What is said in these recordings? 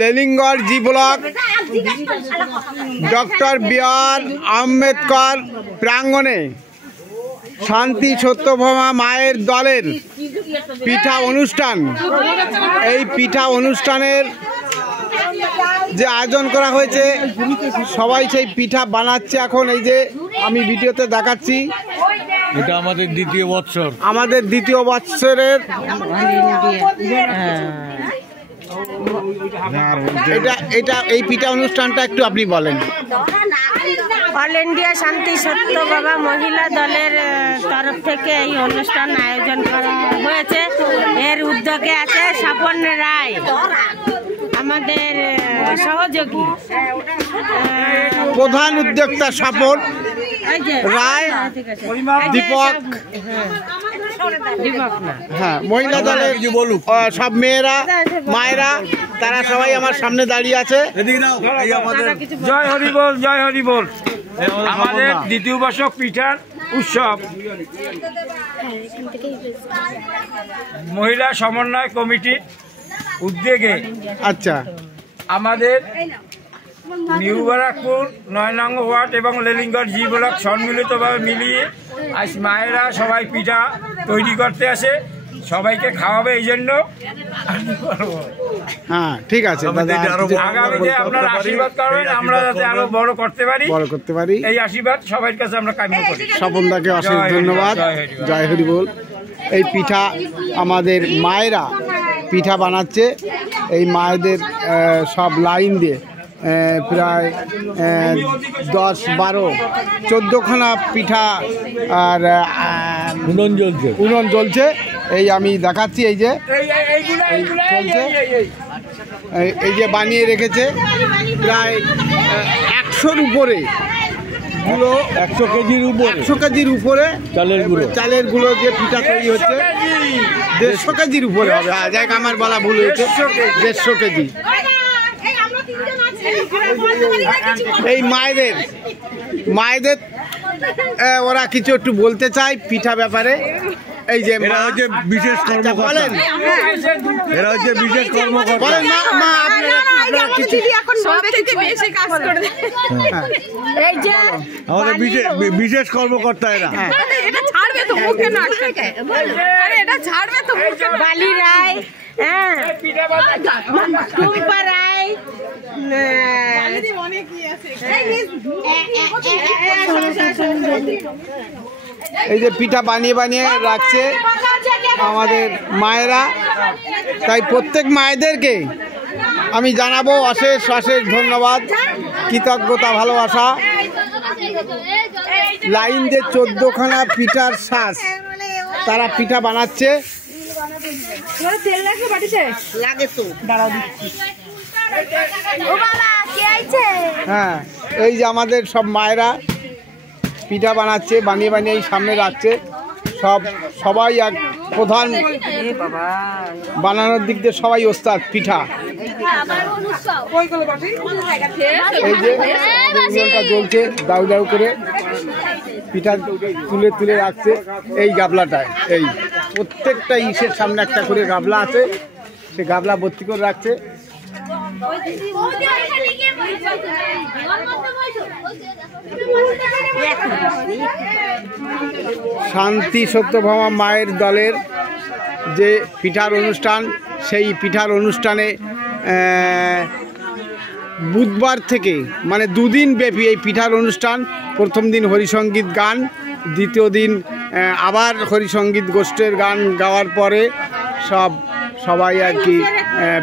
লেলিঙ্গর G block doctor B R. Ambedkar প্রাঙ্গণে শান্তি সত্যভামা মায়ের দলের পিঠা অনুষ্ঠান। এই পিঠা অনুষ্ঠানের যে আয়োজন করা হয়েছে, সবাই সেই পিঠা বানাচ্ছে। এখন এই যে আমি ভিডিওতে দেখাচ্ছি, এটা আমাদের দ্বিতীয় বৎসর, আমাদের দ্বিতীয় বৎসরের এই পিঠা অনুষ্ঠানটা একটু আপনি বলেন। অল ইন্ডিয়া শান্তি সত্যভামা মহিলা দলের তরফ থেকে এই অনুষ্ঠান আয়োজন করা হয়েছে। এর উদ্যোগে আছে স্বপন রায়, আমাদের সহযোগী প্রধান উদ্যোক্তা স্বপন রায়, দীপক, হ্যাঁ মহিলা দলের সব মেয়েরা মায়েরা তারা সবাই আমার সামনে দাঁড়িয়ে আছে। জয় হরি বল, জয় হরি বল। আমাদের দ্বিতীয় বর্ষ পিঠার উৎসব মহিলা সমন্বয় কমিটির উদ্যোগে আচ্ছা আমাদের নিউ ব্যারাকপুর ৯ নং ওয়ার্ড এবং লেলিঙ্গর জি ব্লক সম্মিলিতভাবে মিলিয়ে আজ মায়েরা সবাই পিঠা তৈরি করতে আসে, সবাইকে খাওয়াবে। এই জন্য হ্যাঁ ঠিক আছে দাদা, আগামীতে আপনারা আশীর্বাদ করবেন, আমরা যাতে আরো বড় করতে পারি এই আশীর্বাদ সবার কাছে আমরা কামনা করি। স্বপনদাকে অশেষ ধন্যবাদ। জয় হরি বল। এই পিঠা আমাদের মায়েরা পিঠা বানাচ্ছে। এই মায়েদের সব লাইন দিয়ে প্রায় 10, 12, 14খানা পিঠা আর উনুন জ্বলছে। এই আমি দেখাচ্ছি, এই যে চলছে, এই যে বানিয়ে রেখেছে প্রায় 100-র উপরে গুলো, 100 কেজির উপরে চালের গুঁড়ো যে পিঠা তৈরি হচ্ছে। 150 কেজির উপরে হবে, যাই আমার বলা ভুল হয়েছে, 150 কেজি। এই মায়েদের ওরা কিছু একটু বলতে চায় পিঠা ব্যাপারে। এই যে এরা হচ্ছে বিশেষ কর্মকর্তা, বলেন, এরা হচ্ছে বিশেষ কর্মকর্তা। বলেন মা আপনারা কিছু এই যে আমাদের বিশেষ কর্মকর্তা এরা। বালি রায়, হ্যাঁ টুম্পা রায়, এই যে পিঠা বানিয়ে রাখছে আমাদের মায়েরা। তাই প্রত্যেক মায়েদেরকে আমি জানাবো অশেষ ধন্যবাদ, কৃতজ্ঞতা, ভালোবাসা। লাইন দিয়ে 14খানা পিঠার শ্বাস তারা পিঠা বানাচ্ছে। হ্যাঁ এই যে আমাদের সব মায়েরা পিঠা বানাচ্ছে, বানিয়ে এই সামনে রাখছে। সবাই এক প্রধান বানানোর দিক দিয়ে সবাই ওস্তাদ পিঠা। এই যে উনুনটা জ্বলছে, দাউ করে পিঠা তুলে রাখছে এই গাবলাটায়। এই প্রত্যেকটা ইসের সামনে একটা করে গাবলা আছে, সে গাবলা ভর্তি করে রাখছে। শান্তি সত্যভামা মায়ের দলের যে পিঠার অনুষ্ঠান, সেই পিঠার অনুষ্ঠানে বুধবার থেকে মানে 2 দিন ব্যাপী এই পিঠার অনুষ্ঠান। প্রথম দিন হরিসঙ্গীত গান, দ্বিতীয় দিন আবার হরিসঙ্গীত গোষ্ঠের গান গাওয়ার পরে সবাই আর কি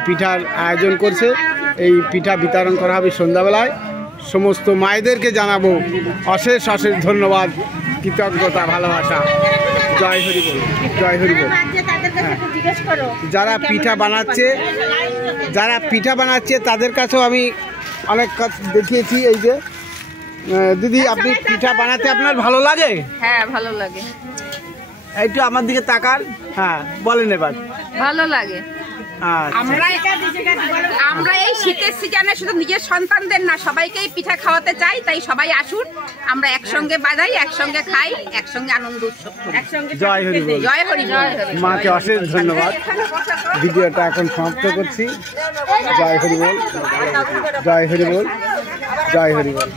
পিঠার আয়োজন করছে। এই পিঠা বিতরণ করা হবে সন্ধ্যাবেলায়। সমস্ত মায়েদেরকে জানাবো অশেষ ধন্যবাদ, কৃতজ্ঞতা, ভালোবাসা। জয় হরি বল, জয় হরি বল। যারা পিঠা বানাচ্ছে তাদের কাছেও আমি অনেক কাজ দেখিয়েছি। এই যে দিদি, আপনি পিঠা বানাতে আপনার ভালো লাগে? হ্যাঁ ভালো লাগে। একটু আমার দিকে তাকান, হ্যাঁ বলেন এবার। ভালো লাগে। আমরা এই শীতের সিজনে শুধু নিজের সন্তানদের না সবাইকেই পিঠা খাওয়াতে চাই, তাই সবাই আসুন, আমরা একসঙ্গে বাজাই, একসঙ্গে খাই, একসঙ্গে আনন্দ উৎসব করি। জয় হরি বল। জয় হরি বল। মাকে অশেষ ধন্যবাদ। ভিডিওটা এখন সমাপ্ত করছি। জয় হরি বল, জয় হরি বল, জয় হরি বল।